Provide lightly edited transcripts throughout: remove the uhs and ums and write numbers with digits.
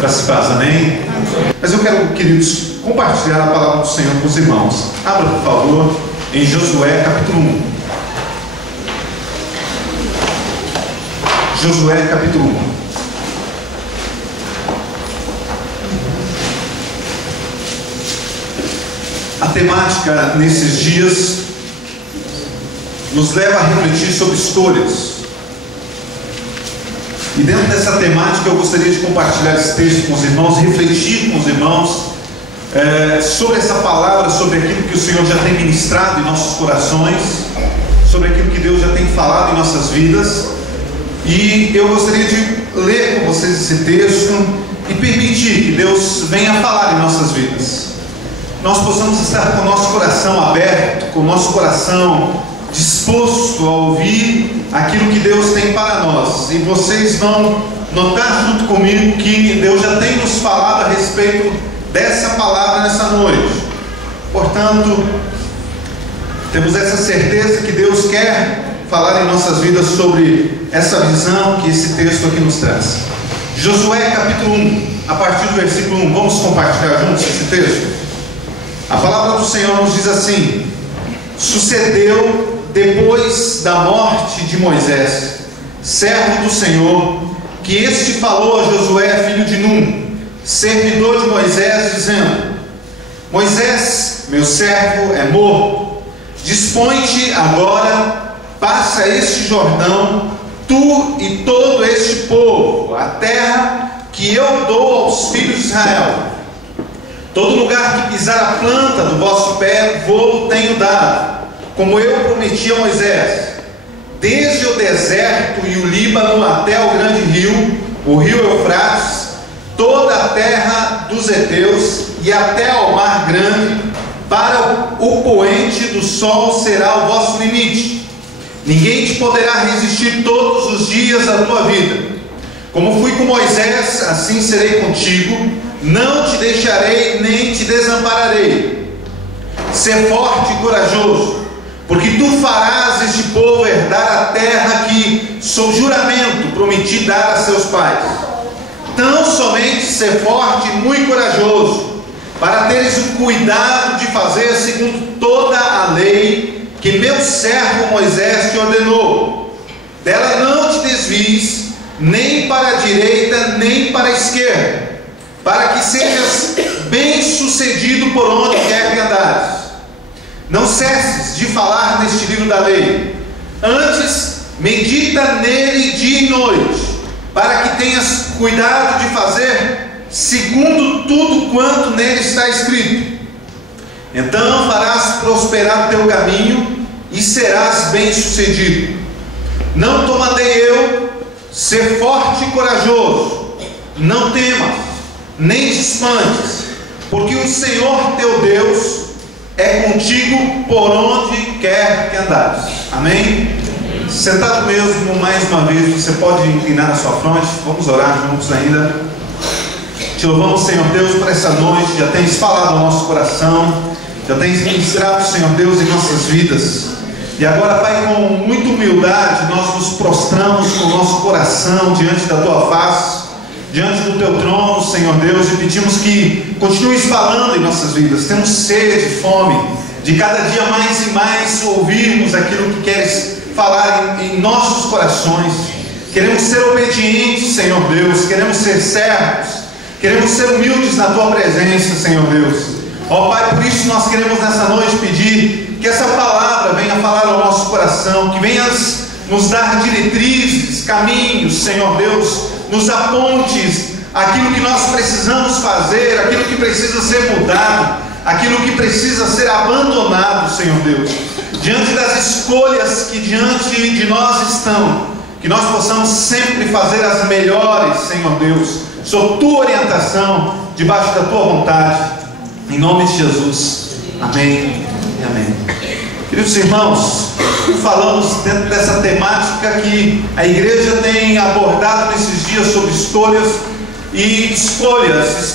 Graças a Deus, amém? Mas eu quero, queridos, compartilhar a palavra do Senhor com os irmãos. Abra, por favor, em Josué capítulo 1. Josué capítulo 1. A temática nesses dias nos leva a refletir sobre escolhas. E dentro dessa temática eu gostaria de compartilhar esse texto com os irmãos, refletir com os irmãos sobre essa palavra, sobre aquilo que o Senhor já tem ministrado em nossos corações, sobre aquilo que Deus já tem falado em nossas vidas. E eu gostaria de ler com vocês esse texto e permitir que Deus venha falar em nossas vidas. Nós possamos estar com o nosso coração aberto, com o nosso coração disposto a ouvir aquilo que Deus tem para nós. E vocês vão notar junto comigo que Deus já tem nos falado a respeito dessa palavra nessa noite. Portanto, temos essa certeza que Deus quer falar em nossas vidas sobre essa visão que esse texto aqui nos traz. Josué capítulo 1, a partir do versículo 1. Vamos compartilhar juntos esse texto? A palavra do Senhor nos diz assim: sucedeu depois da morte de Moisés, servo do Senhor, que este falou a Josué, filho de Num, servidor de Moisés, dizendo: Moisés, meu servo, é morto. Dispõe-te agora, passa este Jordão, tu e todo este povo, a terra que eu dou aos filhos de Israel. Todo lugar que pisar a planta do vosso pé, vou tenho dado, como eu prometi a Moisés, desde o deserto e o Líbano até o grande rio, o rio Eufrates, toda a terra dos heteus e até ao mar grande, para o poente do sol será o vosso limite. Ninguém te poderá resistir todos os dias da tua vida. Como fui com Moisés, assim serei contigo, não te deixarei nem te desampararei. Sê forte e corajoso, porque tu farás este povo herdar a terra que, sob juramento, prometi dar a seus pais. Tão somente ser forte e muito corajoso, para teres o cuidado de fazer segundo toda a lei que meu servo Moisés te ordenou. Dela não te desvies, nem para a direita, nem para a esquerda, para que sejas bem sucedido por onde quer que andares. Não cesses de falar neste livro da lei, antes medita nele dia e noite, para que tenhas cuidado de fazer segundo tudo quanto nele está escrito. Então farás prosperar o teu caminho e serás bem sucedido. Não te mandei eu ser forte e corajoso, não temas, nem te espantes, porque o Senhor teu Deus é contigo por onde quer que andares. Amém? Sentado mesmo, mais uma vez, você pode inclinar a sua fronte. Vamos orar juntos ainda. Te louvamos, Senhor Deus, por essa noite. Já tens falado ao nosso coração, já tens ministrado, Senhor Deus, em nossas vidas. E agora, Pai, com muita humildade, nós nos prostramos com o nosso coração diante da Tua face, diante do Teu trono, Senhor Deus, e pedimos que continues falando em nossas vidas. Temos sede, fome, de cada dia mais e mais ouvirmos aquilo que queres falar em nossos corações. Queremos ser obedientes, Senhor Deus, queremos ser servos, queremos ser humildes na Tua presença, Senhor Deus. Ó Pai, por isso nós queremos nessa noite pedir que essa palavra venha falar ao nosso coração, que venhas nos dar diretrizes, caminhos, Senhor Deus, nos apontes aquilo que nós precisamos fazer, aquilo que precisa ser mudado, aquilo que precisa ser abandonado, Senhor Deus, diante das escolhas que diante de nós estão, que nós possamos sempre fazer as melhores, Senhor Deus, sob Tua orientação, debaixo da Tua vontade, em nome de Jesus. Amém e amém. Queridos irmãos, falamos dentro dessa temática que a igreja tem abordado nesses dias sobre escolhas. E escolhas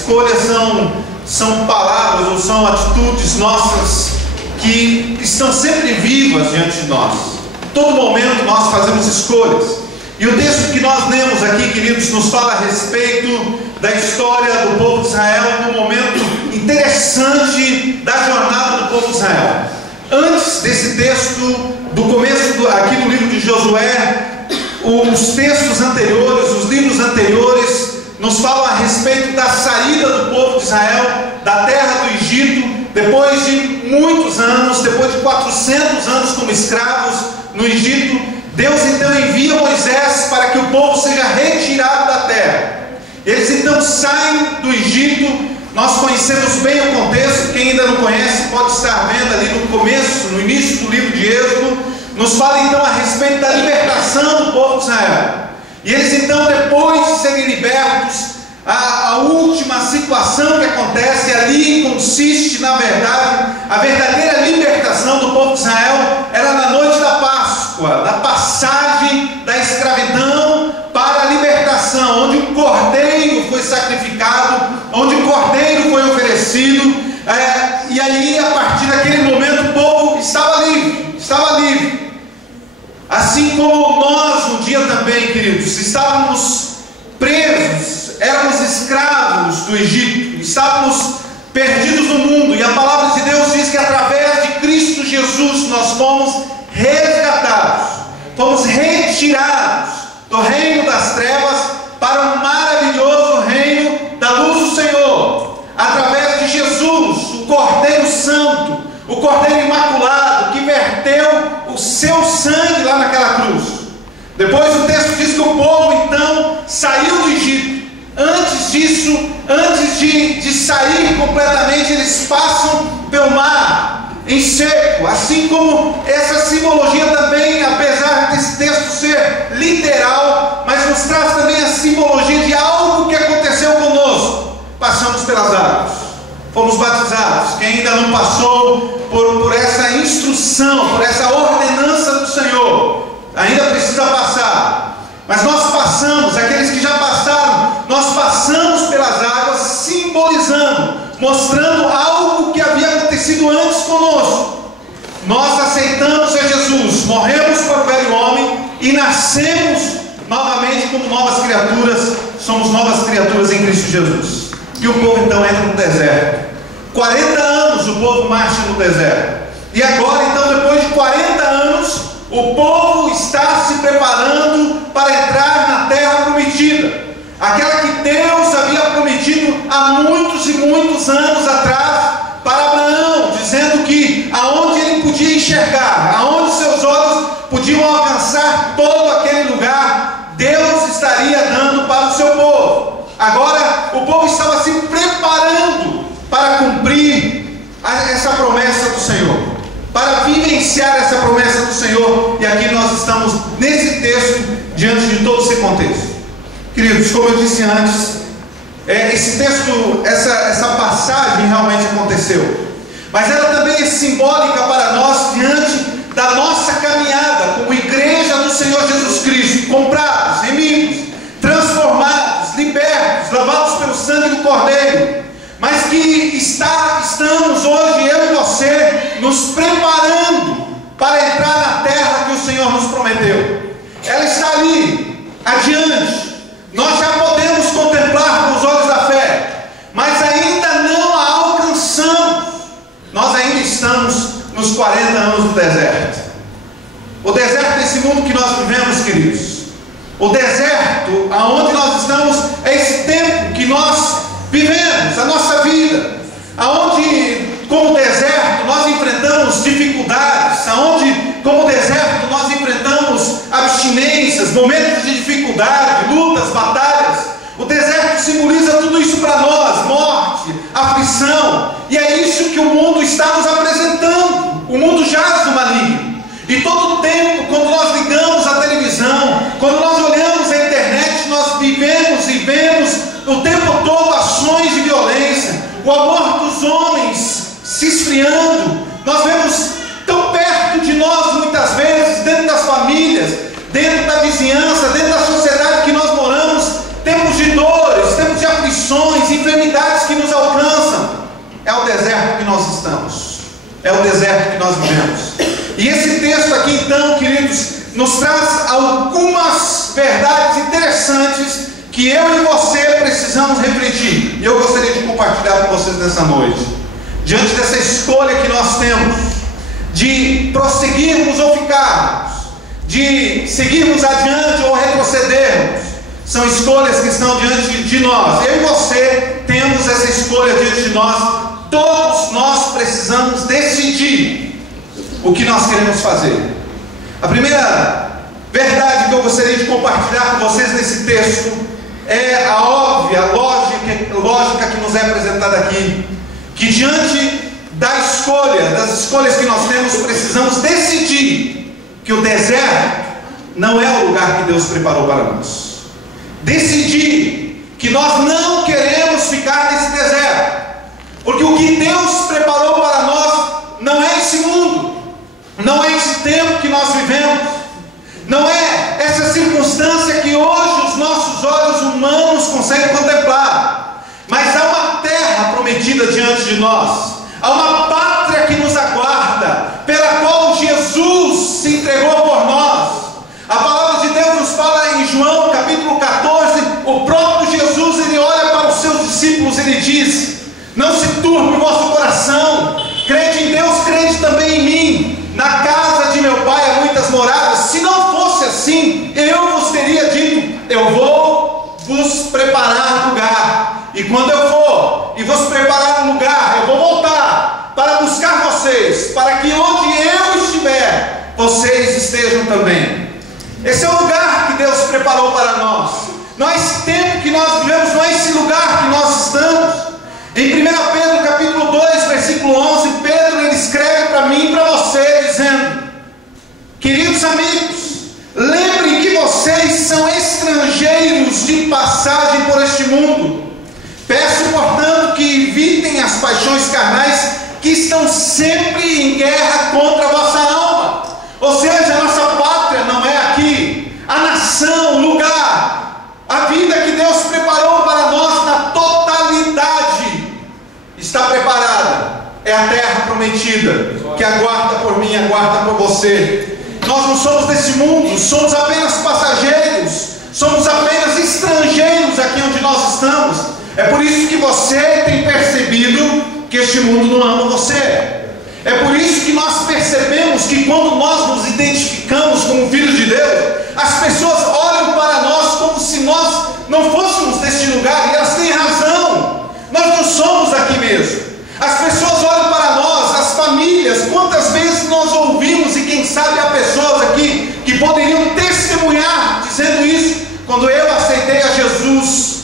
são palavras ou são atitudes nossas que estão sempre vivas diante de nós. Todo momento nós fazemos escolhas. E o texto que nós lemos aqui, queridos, nos fala a respeito da história do povo de Israel, num momento interessante da jornada do povo de Israel. Antes desse texto, do começo aqui no livro de Josué, os textos anteriores, os livros anteriores, nos falam a respeito da saída do povo de Israel da terra do Egito, depois de muitos anos, depois de 400 anos como escravos no Egito. Deus então envia Moisés para que o povo seja retirado da terra. Eles então saem do Egito. Nós conhecemos bem o contexto. Quem ainda não conhece pode estar vendo ali no começo, no início do livro de Êxodo. Nos fala então a respeito da libertação do povo de Israel. E eles então, depois de serem libertos, a última situação que acontece ali consiste, na verdade, a verdadeira libertação do povo de Israel era na noite da Páscoa, na passagem da escravidão para a libertação, onde um cordeiro foi sacrificado, onde um cordeiro foi oferecido, e aí, a partir daquele momento, o povo estava livre. Assim como nós, um dia também, queridos, estávamos presos, éramos escravos do Egito, estávamos perdidos no mundo, e a palavra de Deus diz que através de Cristo Jesus nós fomos resgatados, fomos retirados do reino das trevas para o maravilhoso reino da luz do Senhor, através de Jesus, o Cordeiro Santo, o Cordeiro Imaculado, que verteu o seu sangue lá naquela cruz. Depois o texto diz que o povo então saiu do Egito. Antes disso, antes de sair completamente, eles passam pelo mar em seco. Assim como essa simbologia também, apesar desse texto ser literal, mas nos traz também a simbologia de algo que aconteceu conosco. Passamos pelas águas, fomos batizados. Quem ainda não passou por essa instrução, por essa ordenança do Senhor, ainda precisa passar. Mas nós passamos, aqueles que já passaram, nós passamos pelas águas, simbolizando, mostrando algo que havia acontecido antes conosco. Nós aceitamos a Jesus, morremos para o velho homem e nascemos novamente como novas criaturas. Somos novas criaturas em Cristo Jesus. E o povo então entra no deserto. 40 anos o povo marcha no deserto. E agora então, depois de 40 anos, o povo está se preparando para entrar na terra prometida, aquela que Deus havia prometido há muitos e muitos anos atrás para Abraão, dizendo que aonde ele podia enxergar, aonde seus olhos podiam alcançar todo aquele lugar, Deus estaria dando para o seu povo. Agora o povo estava se preparando para cumprir essa promessa do Senhor, para vivenciar essa promessa do Senhor. E aqui nós estamos nesse texto, diante de todo esse contexto. Queridos, como eu disse antes, esse texto, essa passagem realmente aconteceu, mas ela também é simbólica para nós diante da nossa caminhada como igreja do Senhor Jesus Cristo, comprados, remidos, transformados, libertos, lavados pelo sangue do Cordeiro, mas que estamos hoje, eu e você, nos preparando para entrar na terra que o Senhor nos prometeu. Ela está ali, adiante. Nós já podemos contemplar com os olhos da fé, mas ainda não a alcançamos. Nós ainda estamos nos 40 anos do deserto. O deserto desse mundo que nós vivemos, queridos. O deserto aonde nós estamos é esse tempo que nós vivemos, a nossa vida, aonde, como deserto, nós enfrentamos dificuldades, aonde, como deserto, nós enfrentamos abstinências, momentos de dificuldade, lutas, batalhas. O deserto simboliza tudo isso para nós: morte, aflição, e é isso que o mundo está nos apresentando. O mundo jaz no maligno, e todo o tempo, quando nós ligamos a televisão, quando nós olhamos a internet, nós vivemos e vemos o tempo todo ações de violência, o amor dos homens se esfriando. Nós vemos tão perto de nós, muitas vezes, dentro das famílias, dentro da vizinhança, dentro da sociedade que nós moramos, tempos de dores, tempos de aflições, enfermidades que nos alcançam. É o deserto que nós estamos, é o deserto que nós vivemos. E esse texto aqui então, queridos, nos traz algumas verdades interessantes que eu e você precisamos refletir, e eu gostaria de compartilhar com vocês nessa noite, diante dessa escolha que nós temos, de prosseguirmos ou ficarmos, de seguirmos adiante ou retrocedermos. São escolhas que estão diante de nós. Eu e você temos essa escolha diante de nós. Todos nós precisamos decidir o que nós queremos fazer. A primeira verdade que eu gostaria de compartilhar com vocês nesse texto é a óbvia lógica que nos é apresentada aqui, que diante das escolhas que nós temos, precisamos decidir que o deserto não é o lugar que Deus preparou para nós. Decidir que nós não queremos ficar nesse deserto, porque o que Deus preparou para nós não é esse mundo, não é esse tempo que nós vivemos, não é essa circunstância que hoje os nossos olhos humanos conseguem contemplar, mas há uma terra prometida diante de nós, há uma pátria que nos aguarda, pela qual Jesus se entregou por nós. A palavra de Deus nos fala em João capítulo 14, o próprio Jesus, ele olha para os seus discípulos, ele diz: não se turbe o vosso coração, crede em Deus, crede também em mim. Na casa de meu pai há muitas moradas. Se não fosse assim, eu vos teria dito: eu vou vos preparar lugar, e quando eu for e vos preparar um lugar, eu vou voltar para buscar vocês, para que onde eu estiver, vocês estejam também. Esse é o lugar que Deus preparou para nós. Não é esse tempo que nós vivemos, não é esse lugar que nós estamos. Em 1 Pedro capítulo 2, versículo 11, Pedro ele escreve para mim e para você, dizendo: queridos amigos, lembrem que vocês são estrangeiros de passagem por este mundo. Peço, portanto, que evitem as paixões carnais que estão sempre em guerra contra a vossa alma. Ou seja, a nossa pátria não é aqui. A nação, o lugar, a vida que Deus preparou para nós na totalidade está preparada. É a terra prometida, que aguarda por mim, aguarda por você. Nós não somos desse mundo, somos apenas passageiros, somos apenas estrangeiros aqui onde nós estamos. É por isso que você tem percebido que este mundo não ama você. É por isso que nós percebemos que quando nós nos identificamos como filhos de Deus, as pessoas olham para nós como se nós não fôssemos deste lugar, e elas têm razão. Nós não somos aqui mesmo. As pessoas olham para nós, as famílias, quantas vezes nós ouvimos, e quem sabe há pessoas aqui que poderiam testemunhar dizendo isso: quando eu aceitei a Jesus,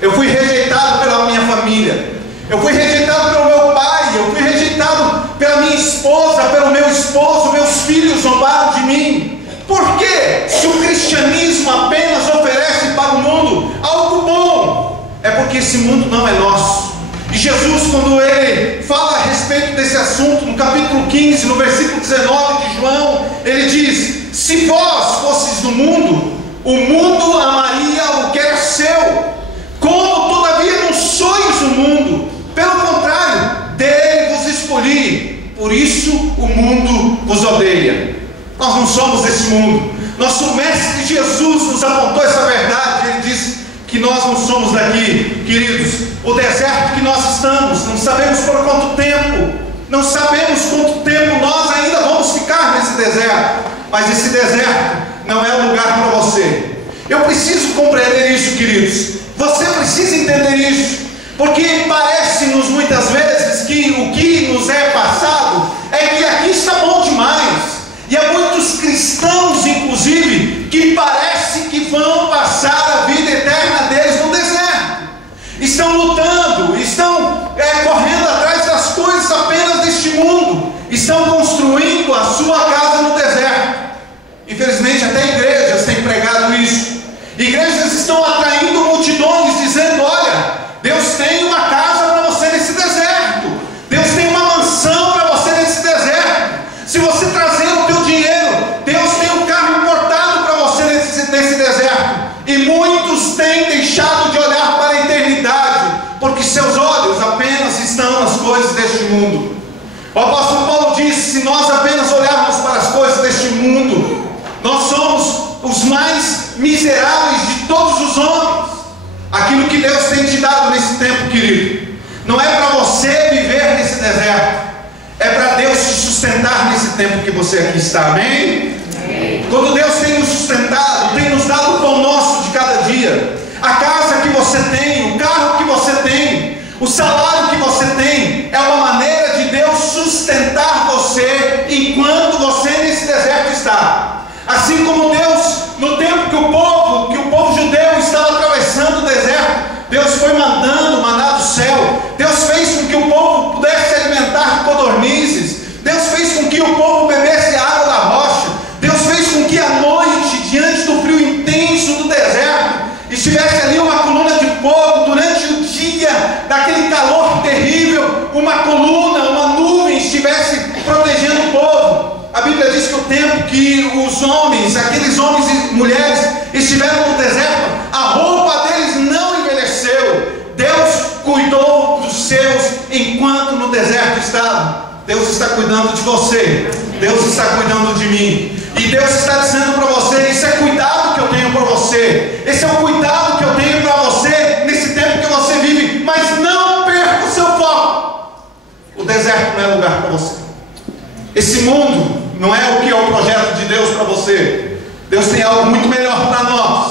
eu fui rejeitado pela minha família, eu fui rejeitado pelo meu pai, eu fui rejeitado pela minha esposa, pelo meu esposo, meus filhos zombaram de mim. Por quê? Se o cristianismo apenas oferece para o mundo algo bom, é porque esse mundo não é nosso. E Jesus, quando ele fala a respeito desse assunto, no capítulo 15, no versículo 19 de João, ele diz: se vós fosseis do mundo, o mundo amaria o que é seu. Como todavia não sois o mundo, pelo contrário, dele vos escolhi, por isso o mundo vos odeia. Nós não somos desse mundo. Nosso mestre Jesus nos apontou essa verdade. Ele disse que nós não somos daqui, queridos. O deserto que nós estamos, não sabemos por quanto tempo, não sabemos quanto tempo nós ainda vamos ficar nesse deserto, mas esse deserto não é um lugar para você. Eu preciso compreender isso, queridos. Você precisa entender isso, porque parece-nos muitas vezes que o que nos é passado é que aqui está bom demais. E há muitos cristãos, inclusive, que parece que vão passar a vida eterna deles no deserto. Estão lutando, estão correndo atrás das coisas apenas deste mundo. Estão construindo a sua casa no deserto. Infelizmente, até igrejas têm pregado isso. Igrejas estão atraindo multidões, dizendo: olha, Deus tem uma casa para você nesse deserto. Deus tem uma mansão para você nesse deserto. Se você trazer o teu dinheiro, Deus tem um carro importado para você nesse deserto. E muitos têm deixado de olhar para a eternidade, porque seus olhos apenas estão nas coisas deste mundo. O apóstolo Paulo disse: se nós apenas olharmos para as coisas deste mundo, nós somos os mais miseráveis de todos os homens. aquilo que Deus tem te dado nesse tempo, querido, não é para você viver nesse deserto, é para Deus te sustentar nesse tempo que você aqui está, amém? Quando Deus tem nos sustentado, tem nos dado o pão nosso de cada dia, a casa que você tem, o carro que você tem, o salário que você tem, é uma maneira de Deus sustentar você enquanto você nesse deserto está. Assim como Deus, no tempo que o povo judeu estava atravessando o deserto, Deus foi mandando maná do céu, Deus fez com que o povo pudesse se alimentar de codornizes, Deus fez com que o povo bebesse água da rocha, Deus fez com que à noite, diante do frio intenso do deserto, estivesse ali uma coluna de fogo, durante o dia, daquele calor terrível, uma coluna, uma nuvem estivesse protegendo o povo. A Bíblia diz que o tempo que os homens, aqueles homens e mulheres estiveram no deserto, a roupa deles não envelheceu. Deus cuidou dos seus enquanto no deserto estavam. Deus está cuidando de você, Deus está cuidando de mim, e Deus está dizendo para você: isso é cuidado que eu tenho para você, esse é o cuidado que eu tenho para você nesse tempo que você vive. Mas não perca o seu foco. O deserto não é lugar para você, esse mundo não é o que é o projeto de Deus para você. Deus tem algo muito melhor para nós,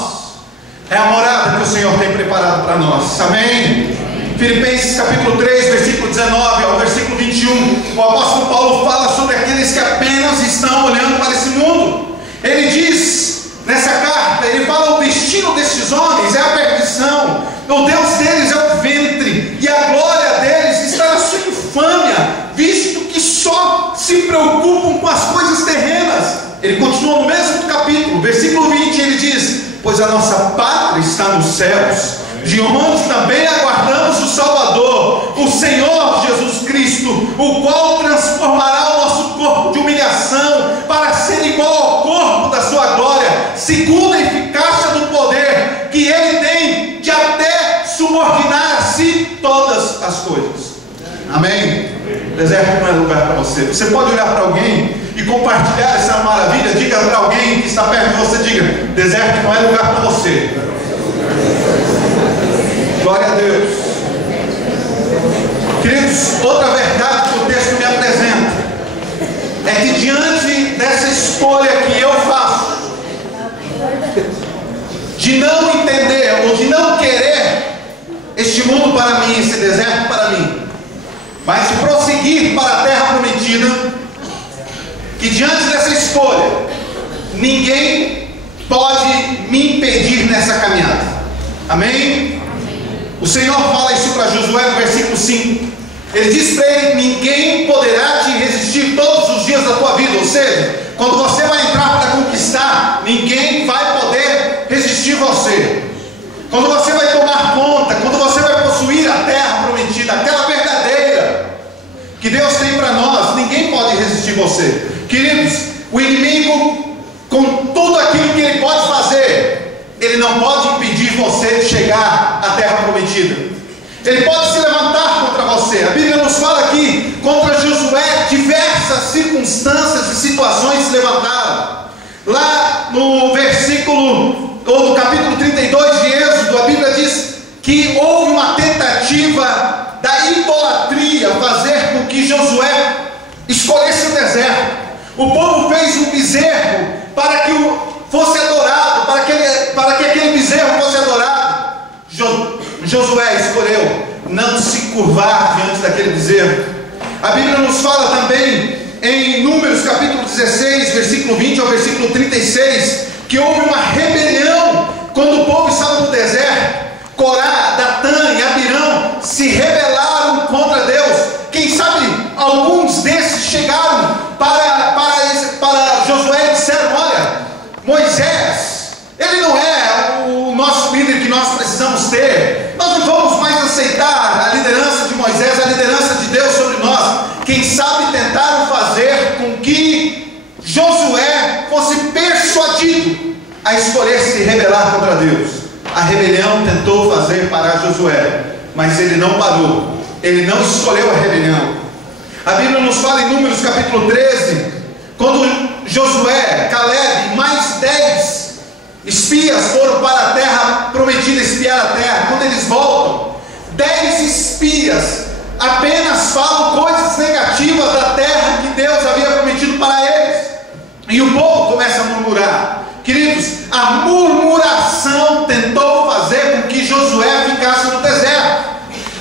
é a morada que o Senhor tem preparado para nós, amém? Filipenses capítulo 3, versículo 19 ao versículo 21, o apóstolo Paulo fala sobre aqueles que apenas estão olhando para esse mundo. Ele diz nessa carta, ele fala: o destino destes homens é a perdição, o Deus deles é o ventre, e a glória deles está na sua infâmia, visto que só se preocupam com as coisas terrenas. Ele continua no mesmo capítulo, versículo 20, ele diz: pois a nossa pátria está nos céus, de onde também aguardamos o Salvador, o Senhor Jesus Cristo, o qual transformará o nosso corpo de humilhação para ser igual ao corpo da sua glória, segundo a eficácia do poder que Ele tem de até subordinar a si todas as coisas. Amém? Deserto não é lugar para você. Você pode olhar para alguém e compartilhar essa maravilha. Diga para alguém que está perto de você, diga: deserto não é lugar para você. Glória a Deus. Queridos, outra verdade que o texto me apresenta é que diante dessa escolha que eu faço de não entender ou de não querer este mundo para mim, esse deserto para mim, mas de prosseguir para a terra prometida, que diante dessa escolha ninguém pode me impedir nessa caminhada, amém? O Senhor fala isso para Josué no versículo 5. Ele diz para ele: ninguém poderá te resistir todos os dias da tua vida. Ou seja, quando você vai entrar para conquistar, ninguém vai poder resistir você. Quando você vai tomar conta, quando você vai possuir a terra prometida, aquela verdadeira que Deus tem para nós, ninguém pode resistir você. Queridos, o inimigo, com tudo aquilo que ele pode fazer, ele não pode impedir você de chegar à terra prometida. Ele pode se levantar contra você. A Bíblia nos fala aqui, contra Josué, diversas circunstâncias e situações se levantaram. Lá no versículo, ou no capítulo 32 de Êxodo, a Bíblia diz que houve uma tentativa da idolatria fazer com que Josué escolhesse o deserto. O povo fez um bezerro para que fosse adorado, para que aquele bezerro fosse adorado. Josué escolheu não se curvar diante daquele bezerro. A Bíblia nos fala também em Números capítulo 16, versículo 20 ao versículo 36, que houve uma rebelião quando o povo estava no deserto. Corá, Datã e Abirão se rebelaram contra Deus. Quem sabe alguns desses chegaram para Josué e disseram: olha, Moisés, ele não é o nosso líder que nós precisamos ter. Nós não vamos mais aceitar a liderança de Moisés, a liderança de Deus sobre nós. Quem sabe tentaram fazer com que Josué fosse persuadido a escolher se rebelar contra Deus. A rebelião tentou fazer parar Josué, mas ele não parou, ele não escolheu a rebelião. A Bíblia nos fala em Números capítulo 13, quando Josué, Caleb, mais 10 Espias foram para a terra prometida espiar a terra. Quando eles voltam, 10 espias apenas falam coisas negativas da terra que Deus havia prometido para eles. E o povo começa a murmurar. Queridos, a murmuração tentou fazer com que Josué ficasse no deserto.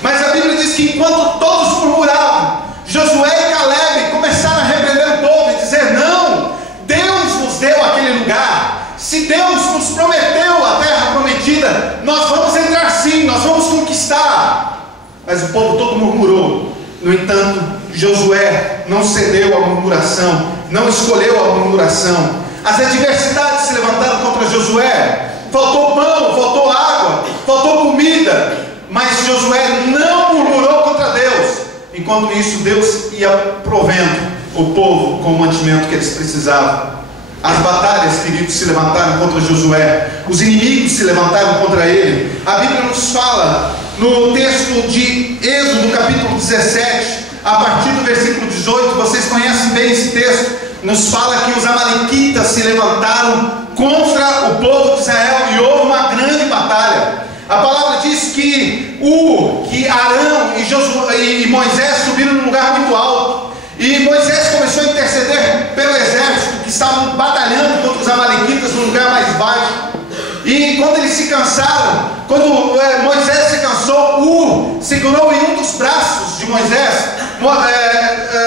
Mas a Bíblia diz que enquanto todos murmuravam, Josué e Caleb começaram a repreender o povo e dizer: não, Deus nos deu aquele lugar. Se Deus nos prometeu a terra prometida, nós vamos entrar sim, nós vamos conquistar. Mas o povo todo murmurou. No entanto, Josué não cedeu à murmuração, não escolheu a murmuração. As adversidades se levantaram contra Josué. Faltou pão, faltou água, faltou comida, mas Josué não murmurou contra Deus. Enquanto isso, Deus ia provendo o povo com o mantimento que eles precisavam. As batalhas, queridos, se levantaram contra Josué. Os inimigos se levantaram contra ele. A Bíblia nos fala no texto de Êxodo, capítulo 17, a partir do versículo 18. Vocês conhecem bem esse texto. Nos fala que os amalequitas se levantaram contra o povo de Israel e houve uma grande batalha. A palavra diz que Arão e Moisés subiram num lugar muito alto. E Moisés começou a interceder pelo exército que estavam batalhando contra os amalequitas no lugar mais baixo. E quando eles se cansaram, quando Moisés se cansou, segurou em um dos braços de Moisés.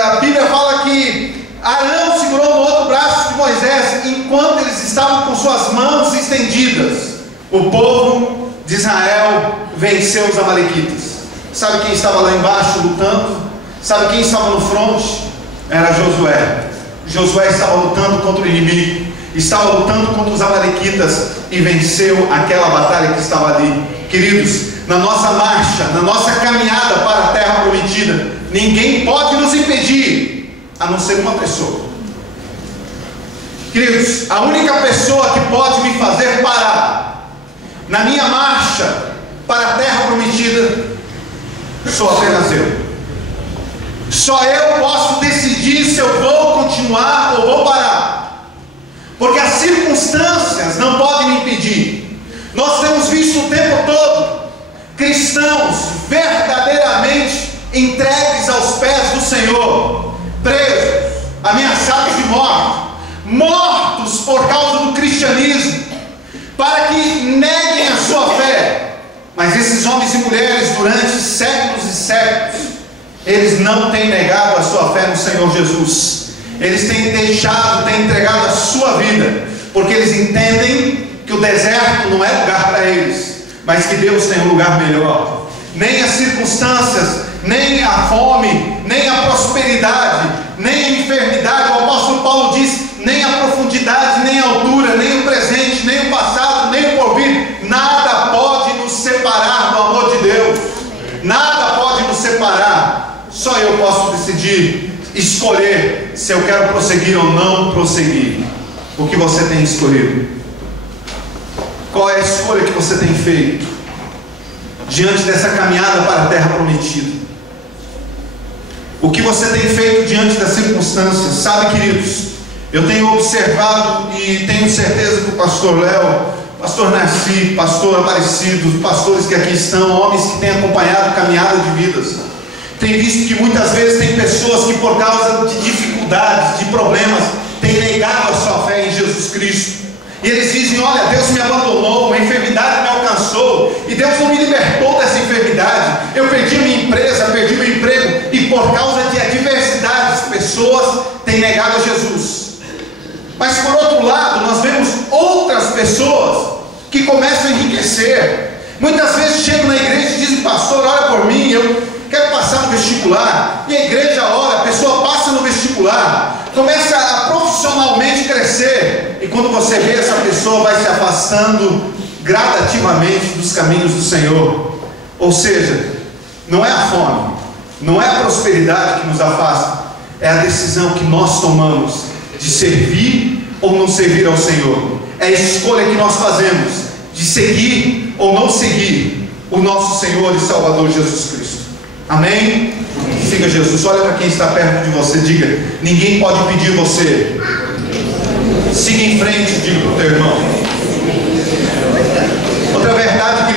A Bíblia fala que Arão segurou no outro braço de Moisés, enquanto eles estavam com suas mãos estendidas. O povo de Israel venceu os amalequitas. Sabe quem estava lá embaixo lutando? Sabe quem estava no fronte? Era Josué. Josué estava lutando contra o inimigo, estava lutando contra os amalequitas e venceu aquela batalha que estava ali. Queridos, na nossa marcha, na nossa caminhada para a terra prometida, ninguém pode nos impedir, a não ser uma pessoa. Queridos, a única pessoa que pode me fazer parar na minha marcha para a terra prometida sou apenas eu. Só eu posso decidir se eu vou continuar ou vou parar, porque as circunstâncias não podem me impedir. Nós temos visto o tempo todo cristãos verdadeiramente entregues aos pés do Senhor, presos, ameaçados de morte, mortos por causa do cristianismo, para que neguem a sua fé. Mas esses homens e mulheres, durante séculos e séculos, eles não têm negado a sua fé no Senhor Jesus. Eles têm deixado, têm entregado a sua vida, porque eles entendem que o deserto não é lugar para eles, mas que Deus tem um lugar melhor. Nem as circunstâncias, nem a fome, nem a prosperidade, nem a enfermidade, o apóstolo Paulo diz, nem a profundidade, nem a altura, nem o presente, nem o passado, nem o porvir, nada pode nos separar do amor de Deus. Nada pode nos separar. Só eu posso decidir, escolher se eu quero prosseguir ou não prosseguir. O que você tem escolhido? Qual é a escolha que você tem feito diante dessa caminhada para a terra prometida? O que você tem feito diante das circunstâncias? Sabe, queridos, eu tenho observado e tenho certeza que o pastor Léo, pastor Narci, pastor Aparecido, os pastores que aqui estão, homens que têm acompanhado caminhada de vidas, tem visto que muitas vezes tem pessoas que por causa de dificuldades, de problemas, têm negado a sua fé em Jesus Cristo. E eles dizem: olha, Deus me abandonou, uma enfermidade me alcançou, e Deus não me libertou dessa enfermidade, eu perdi minha empresa, perdi meu emprego, e por causa de adversidades, pessoas têm negado a Jesus. Mas por outro lado, nós vemos outras pessoas que começam a enriquecer. Muitas vezes chegam na igreja e dizem: pastor, ora por mim, eu quero passar no vestibular. E a igreja ora, a pessoa passa no vestibular, começa a profissionalmente crescer, e quando você vê, essa pessoa vai se afastando gradativamente dos caminhos do Senhor. Ou seja, não é a fome, não é a prosperidade que nos afasta, é a decisão que nós tomamos de servir ou não servir ao Senhor. É a escolha que nós fazemos de seguir ou não seguir o nosso Senhor e Salvador Jesus Cristo. Amém? Siga Jesus. Olha para quem está perto de você, diga: ninguém pode impedir você. Siga em frente, diga para o teu irmão.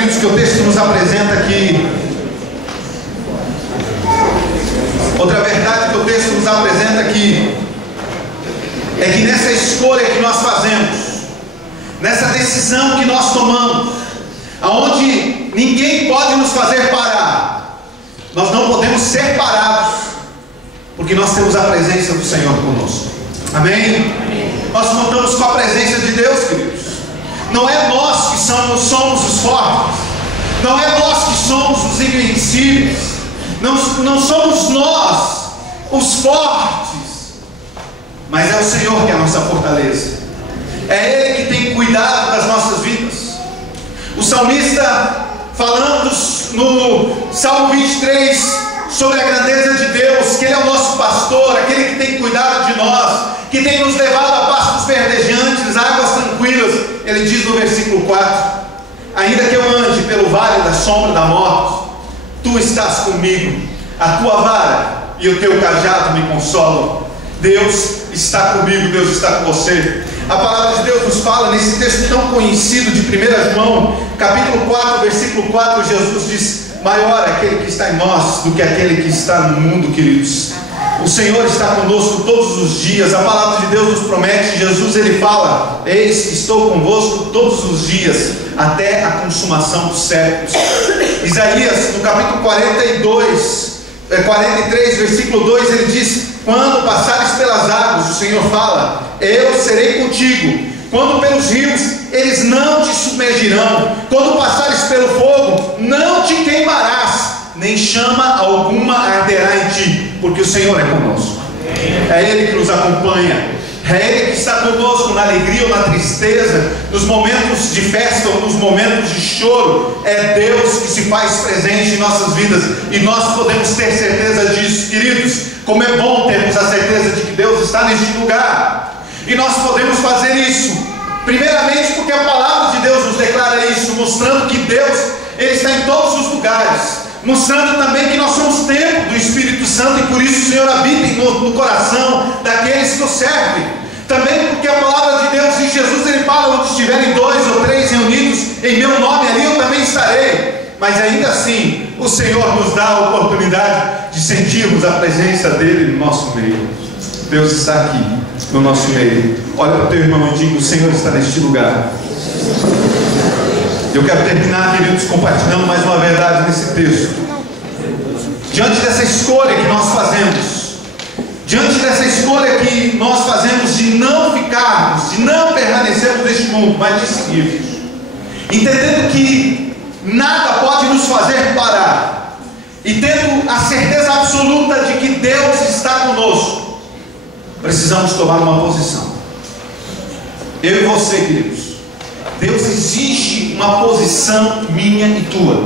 queridos, que o texto nos apresenta aqui, outra verdade que o texto nos apresenta aqui, é que nessa escolha que nós fazemos, nessa decisão que nós tomamos, aonde ninguém pode nos fazer parar, nós não podemos ser parados, porque nós temos a presença do Senhor conosco. Amém? Nós contamos com a presença de Deus, queridos. Não é nós que somos os fortes, não é nós que somos os invencíveis, não somos nós os fortes, mas é o Senhor que é a nossa fortaleza, é Ele que tem cuidado das nossas vidas. O salmista, falando no Salmo 23, sobre a grandeza de Deus, que Ele é o nosso pastor, aquele que tem cuidado de nós, que tem nos levado a pastos verdejantes, águas tranquilas. Ele diz no versículo 4: ainda que eu ande pelo vale da sombra da morte, Tu estás comigo, a Tua vara e o Teu cajado me consolam. Deus está comigo, Deus está com você. A palavra de Deus nos fala nesse texto tão conhecido de 1 João, capítulo 4, versículo 4, Jesus diz: maior é aquele que está em nós do que aquele que está no mundo, queridos. O Senhor está conosco todos os dias. A palavra de Deus nos promete, Jesus ele fala: eis que estou convosco todos os dias, até a consumação dos séculos. Isaías, no capítulo 43, versículo 2, ele diz: quando passares pelas águas, o Senhor fala, eu serei contigo. Quando pelos rios, eles não te submergirão. Quando passares pelo fogo, não te queimarás, nem chama alguma arderá em ti, porque o Senhor é conosco. É Ele que nos acompanha, é Ele que está conosco na alegria ou na tristeza, nos momentos de festa ou nos momentos de choro. É Deus que se faz presente em nossas vidas, e nós podemos ter certeza disso, queridos. Como é bom termos a certeza de que Deus está neste lugar. E nós podemos fazer isso, primeiramente porque a palavra de Deus nos declara isso, mostrando que Deus Ele está em todos os lugares, mostrando também que nós somos templo do Espírito Santo, e por isso o Senhor habita no coração daqueles que o servem. Também porque a palavra de Deus em Jesus ele fala: onde estiverem 2 ou 3 reunidos em meu nome, ali eu também estarei. Mas ainda assim, o Senhor nos dá a oportunidade de sentirmos a presença dEle no nosso meio. Deus está aqui no nosso meio. Olha para o teu irmão e diga: o Senhor está neste lugar. Eu quero terminar, queridos, compartilhando mais uma verdade nesse texto. Diante dessa escolha que nós fazemos, diante dessa escolha que nós fazemos de não ficarmos, de não permanecermos neste mundo, mas de seguirmos, entendendo que nada pode nos fazer parar, e tendo a certeza absoluta de que Deus está conosco, precisamos tomar uma posição. Eu e você, queridos, Deus exige uma posição minha e tua.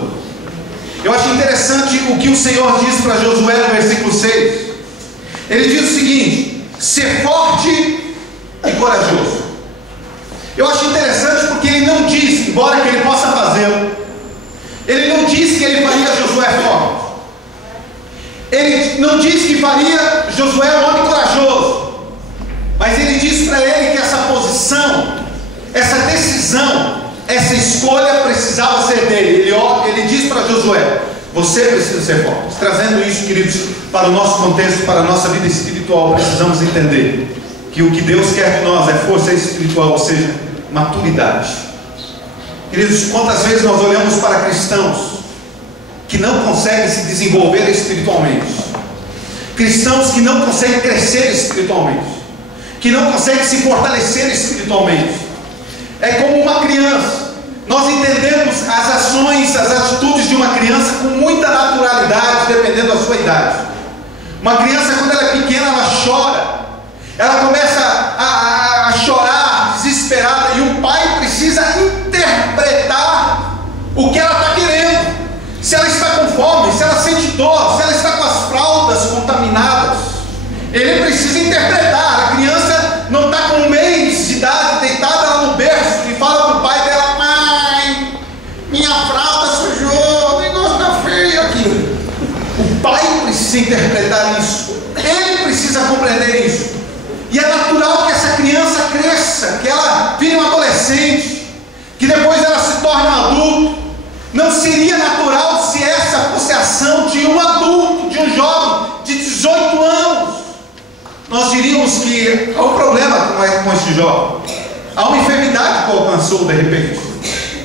Eu acho interessante o que o Senhor diz para Josué no versículo 6. Ele diz o seguinte: ser forte e corajoso. Eu acho interessante porque ele não diz, embora que ele possa fazê-lo, ele não diz que ele faria Josué forte, ele não diz que faria Josué um homem corajoso, mas ele diz para ele que essa posição, essa decisão, essa escolha precisava ser dele. Ele diz para Josué: você precisa ser forte. Trazendo isso, queridos, para o nosso contexto, para a nossa vida espiritual, precisamos entender que o que Deus quer de nós é força espiritual, ou seja, maturidade. Queridos, quantas vezes nós olhamos para cristãos que não conseguem se desenvolver espiritualmente, cristãos que não conseguem crescer espiritualmente, que não conseguem se fortalecer espiritualmente. É como uma criança. Nós entendemos as ações, as atitudes de uma criança com muita naturalidade, dependendo da sua idade. Uma criança, quando ela é pequena, ela chora, ela começa a chorar desesperada, e o pai precisa interpretar o que ela está querendo. Se ela está com fome, se ela sente dor, se ela está com as fraldas contaminadas, ele precisa interpretar. A criança não está com um mês de idade, deitada lá no berço, e fala para o pai dela: pai, minha fralda sujou, o negócio está feio aqui. O pai precisa interpretar isso, ele precisa compreender isso. E é natural que essa criança cresça, que ela vire um adolescente, que depois ela se torne um adulto. Não seria natural se essa associação de um adulto, de um jovem de 18 anos. Nós diríamos que há um problema com esse jovem. Há uma enfermidade que o alcançou de repente.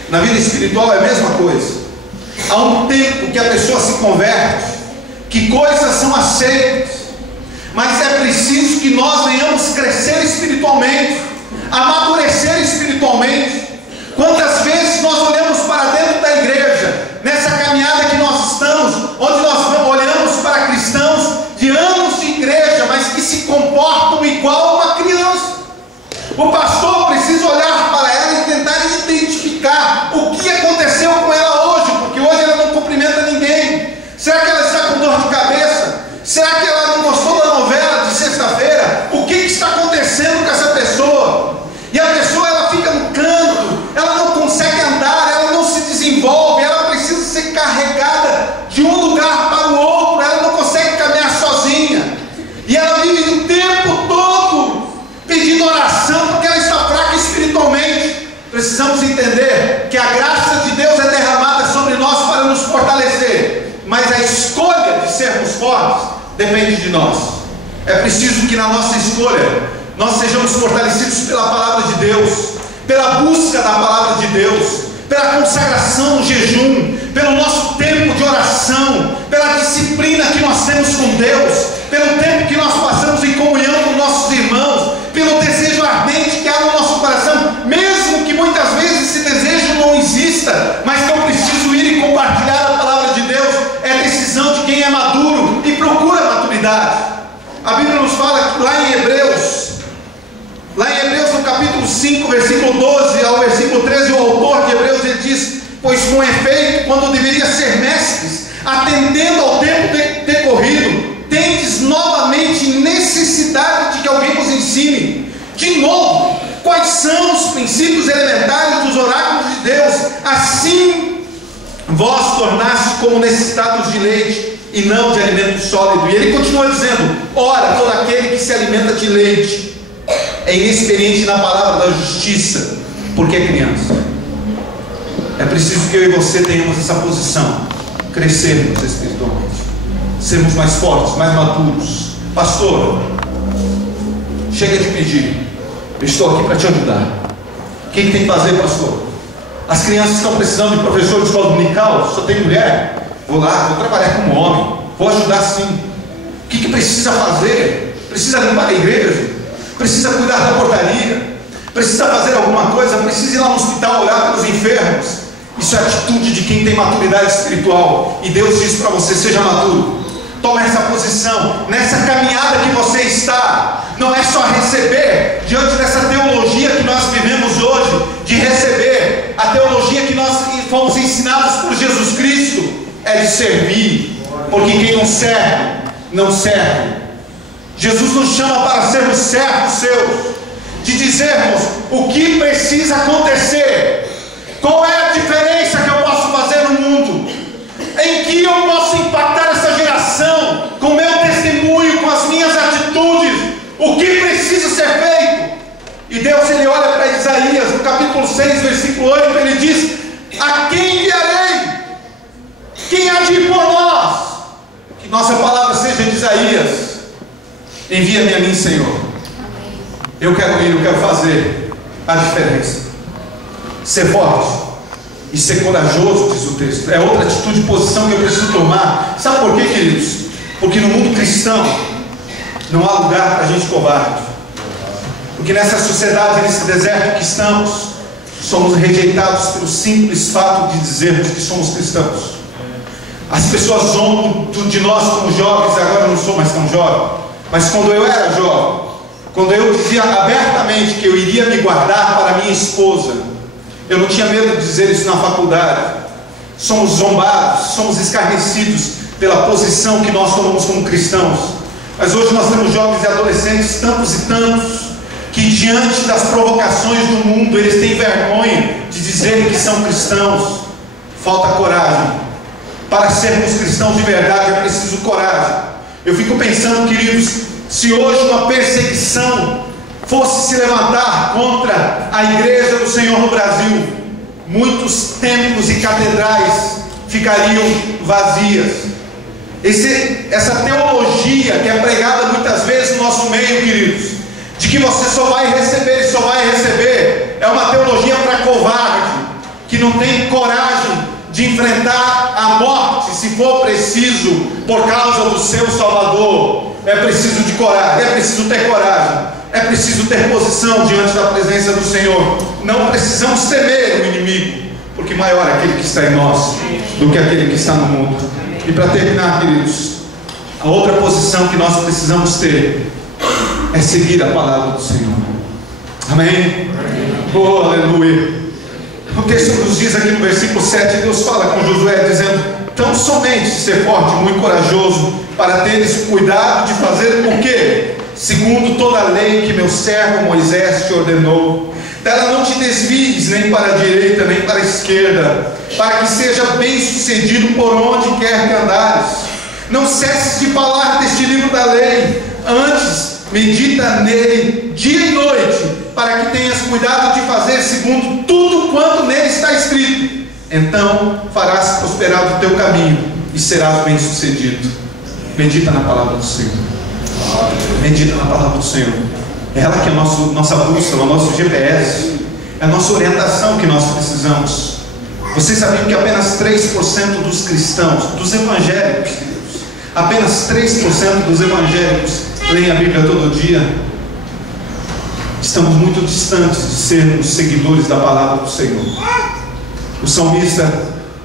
Na vida espiritual é a mesma coisa. Há um tempo que a pessoa se converte, que coisas são aceitas, mas é preciso que nós venhamos crescer espiritualmente, amadurecer espiritualmente. Quantas vezes nós olhamos para dentro da igreja, nessa caminhada que nós estamos, onde nós olhamos para cristãos de anos de igreja, mas que se comportam igual a uma criança. O pastor precisa olhar para ela e tentar identificar o que aconteceu com ela hoje, porque hoje ela não cumprimenta ninguém. Será que ela está com dor de cabeça? Será que ela não gostou da novela de sexta-feira? O que está acontecendo com essa pessoa? E a pessoa, ela fica no canto, ela não consegue andar, ela não se desenvolve, ela precisa ser carregada de um lugar para o outro, ela não consegue caminhar sozinha, e ela vive o tempo todo pedindo oração, porque ela está fraca espiritualmente. Precisamos entender que a graça de Deus é derramada sobre nós para nos fortalecer, mas a escolha de sermos fortes depende de nós. É preciso que na nossa escolha nós sejamos fortalecidos pela palavra de Deus, pela busca da palavra de Deus, pela consagração no jejum, pelo nosso tempo de oração, pela disciplina que nós temos com Deus, pelo tempo que nós passamos em comunhão com nossos irmãos, pelo desejo ardente que há no nosso coração, mesmo que muitas vezes esse desejo não exista, mas que eu preciso ir e compartilhar a palavra de Deus. É decisão de quem é maduro e procura maturidade. A Bíblia nos fala lá em Hebreus no capítulo 5, versículo 12 ao versículo 13, o autor de Hebreus, ele diz: pois com efeito, quando deveria ser mestres, atendendo ao tempo decorrido, tendes novamente necessidade de que alguém vos ensine de novo quais são os princípios elementares dos oráculos de Deus. Assim vós tornaste como necessitados de leite e não de alimento sólido. E ele continua dizendo: ora, todo aquele que se alimenta de leite é inexperiente na palavra da justiça, porque é criança. É preciso que eu e você tenhamos essa posição, crescermos espiritualmente, sermos mais fortes, mais maduros. Pastor, chega de pedir, eu estou aqui para te ajudar. O que tem que fazer, pastor? As crianças estão precisando de professor de escola dominical, só tem mulher. Vou lá, vou trabalhar como homem, vou ajudar sim. O que precisa fazer? Precisa limpar a igreja, precisa cuidar da portaria, precisa fazer alguma coisa, precisa ir lá no hospital orar pelos enfermos. Isso é atitude de quem tem maturidade espiritual. E Deus diz para você: seja maduro, toma essa posição, nessa caminhada que você está. Não é só receber, diante dessa teologia que nós vivemos hoje, de receber, a teologia que nós fomos ensinados por Jesus Cristo, é de servir, porque quem não serve, não serve. Jesus nos chama para sermos servos seus, de dizermos o que precisa acontecer, qual é a diferença que eu posso fazer no mundo, em que eu posso impactar essa geração, com o meu testemunho, com as minhas atitudes, o que precisa ser feito. E Deus, ele olha para Isaías, no capítulo 6, versículo 8, ele diz: a quem enviarei? Quem há de ir por nós? Que nossa palavra seja de Isaías: envia-me a mim, Senhor. Eu quero ir, eu quero fazer a diferença. Ser forte e ser corajoso, diz o texto. É outra atitude e posição que eu preciso tomar. Sabe por quê, queridos? Porque no mundo cristão não há lugar para gente covarde. Porque nessa sociedade, nesse deserto que estamos, somos rejeitados pelo simples fato de dizermos que somos cristãos. As pessoas zombam de nós como jovens. Agora eu não sou mais tão jovem, mas quando eu era jovem, quando eu dizia abertamente que eu iria me guardar para minha esposa, eu não tinha medo de dizer isso na faculdade. Somos zombados, somos escarnecidos pela posição que nós tomamos como cristãos. Mas hoje nós temos jovens e adolescentes, tantos e tantos, que diante das provocações do mundo, eles têm vergonha de dizerem que são cristãos. Falta coragem. Para sermos cristãos de verdade é preciso coragem. Eu fico pensando, queridos, se hoje uma perseguição fosse se levantar contra a igreja do Senhor no Brasil, muitos templos e catedrais ficariam vazias. Essa teologia que é pregada muitas vezes no nosso meio, queridos, de que você só vai receber e só vai receber, é uma teologia para covarde, que não tem coragem de enfrentar a morte, se for preciso, por causa do seu Salvador. É preciso de coragem, é preciso ter coragem, é preciso ter posição diante da presença do Senhor. Não precisamos temer o inimigo, porque maior é aquele que está em nós do que aquele que está no mundo. E para terminar, queridos, a outra posição que nós precisamos ter é seguir a palavra do Senhor. Amém? Oh, aleluia. O texto nos diz aqui no versículo 7, Deus fala com Josué dizendo: tão somente ser forte, muito corajoso, para teres cuidado de fazer o quê? Segundo toda a lei que meu servo Moisés te ordenou. Dela não te desvies nem para a direita nem para a esquerda, para que seja bem sucedido por onde quer que andares. Não cesses de falar deste livro da lei, antes medita nele dia e noite, para que tenhas cuidado de fazer segundo tudo quanto nele está escrito. Então farás prosperar o teu caminho e serás bem sucedido. Medita na palavra do Senhor. Medita na palavra do Senhor. É ela que é a nossa bússola, o nosso GPS, é a nossa orientação que nós precisamos. Vocês sabiam que apenas 3% dos cristãos, dos evangélicos, apenas 3% dos evangélicos leem a Bíblia todo dia? Estamos muito distantes de sermos seguidores da palavra do Senhor. O salmista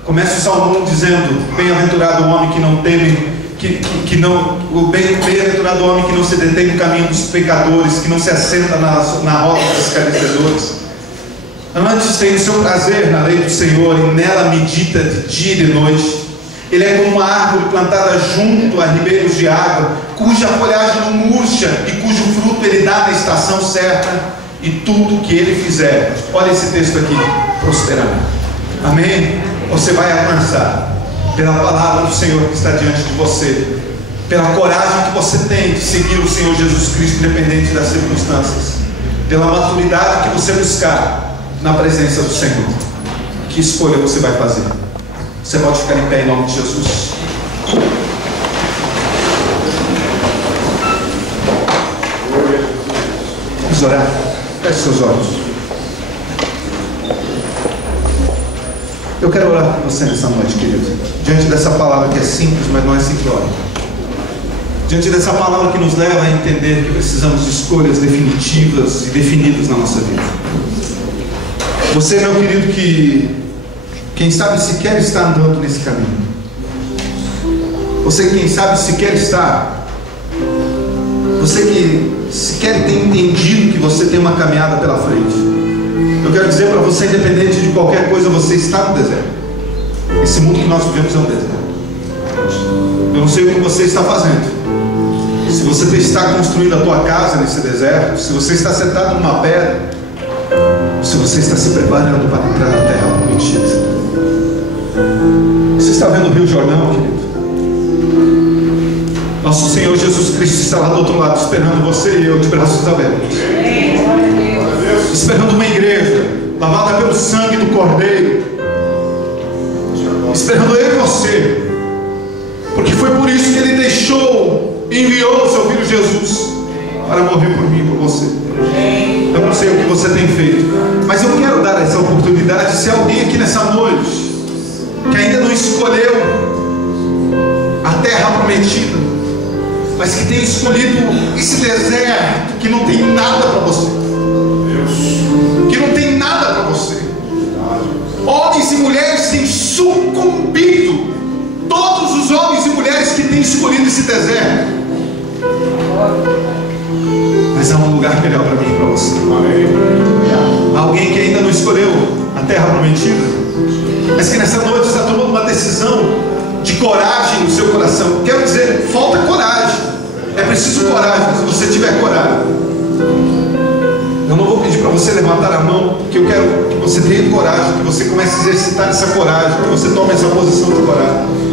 começa o Salmo 1 dizendo: bem-aventurado o homem que não teme, bem-aventurado o homem que não se detém no caminho dos pecadores, que não se assenta na roda dos escarnecedores. Antes tem o seu prazer na lei do Senhor, e nela medita de dia e de noite. Ele é como uma árvore plantada junto a ribeiros de água, cuja folhagem não murcha e cujo fruto ele dá na estação certa, e tudo que ele fizer, olha esse texto aqui, prosperará. Amém? Você vai alcançar pela palavra do Senhor que está diante de você, pela coragem que você tem de seguir o Senhor Jesus Cristo, independente das circunstâncias, pela maturidade que você buscar na presença do Senhor. Que escolha você vai fazer? Você pode ficar em pé em nome de Jesus. Vamos orar. Feche seus olhos. Eu quero orar por você nessa noite, querido. Diante dessa palavra que é simples, mas não é simplória. Diante dessa palavra que nos leva a entender que precisamos de escolhas definitivas e definidas na nossa vida. Você, meu querido, que quem sabe sequer está andando nesse caminho. Você, quem sabe sequer está. Você que sequer tem entendido que você tem uma caminhada pela frente. Eu quero dizer para você, independente de qualquer coisa, você está no deserto. Esse mundo que nós vivemos é um deserto. Eu não sei o que você está fazendo. Se você está construindo a tua casa nesse deserto, se você está sentado numa pedra, se você está se preparando para entrar na terra prometida. Você está vendo o Rio Jordão, querido? Nosso Senhor Jesus Cristo está lá do outro lado, esperando você e eu de braços abertos. Esperando uma igreja lavada pelo sangue do Cordeiro, esperando eu e você, porque foi por isso que Ele deixou e enviou o seu Filho Jesus para morrer por mim e por você. Eu não sei o que você tem feito, mas eu quero dar essa oportunidade. Se alguém aqui nessa noite que ainda não escolheu a terra prometida, mas que tem escolhido esse deserto que não tem nada para você, que não tem nada para você. Homens e mulheres têm sucumbido, todos os homens e mulheres que têm escolhido esse deserto, mas há um lugar melhor para mim e para você. Alguém que ainda não escolheu a terra prometida, mas que nessa noite está tomando uma decisão de coragem no seu coração. Quero dizer, falta coragem. É preciso coragem. Se você tiver coragem, eu não vou pedir para você levantar a mão, porque eu quero que você tenha coragem, que você comece a exercitar essa coragem, que você tome essa posição de coragem.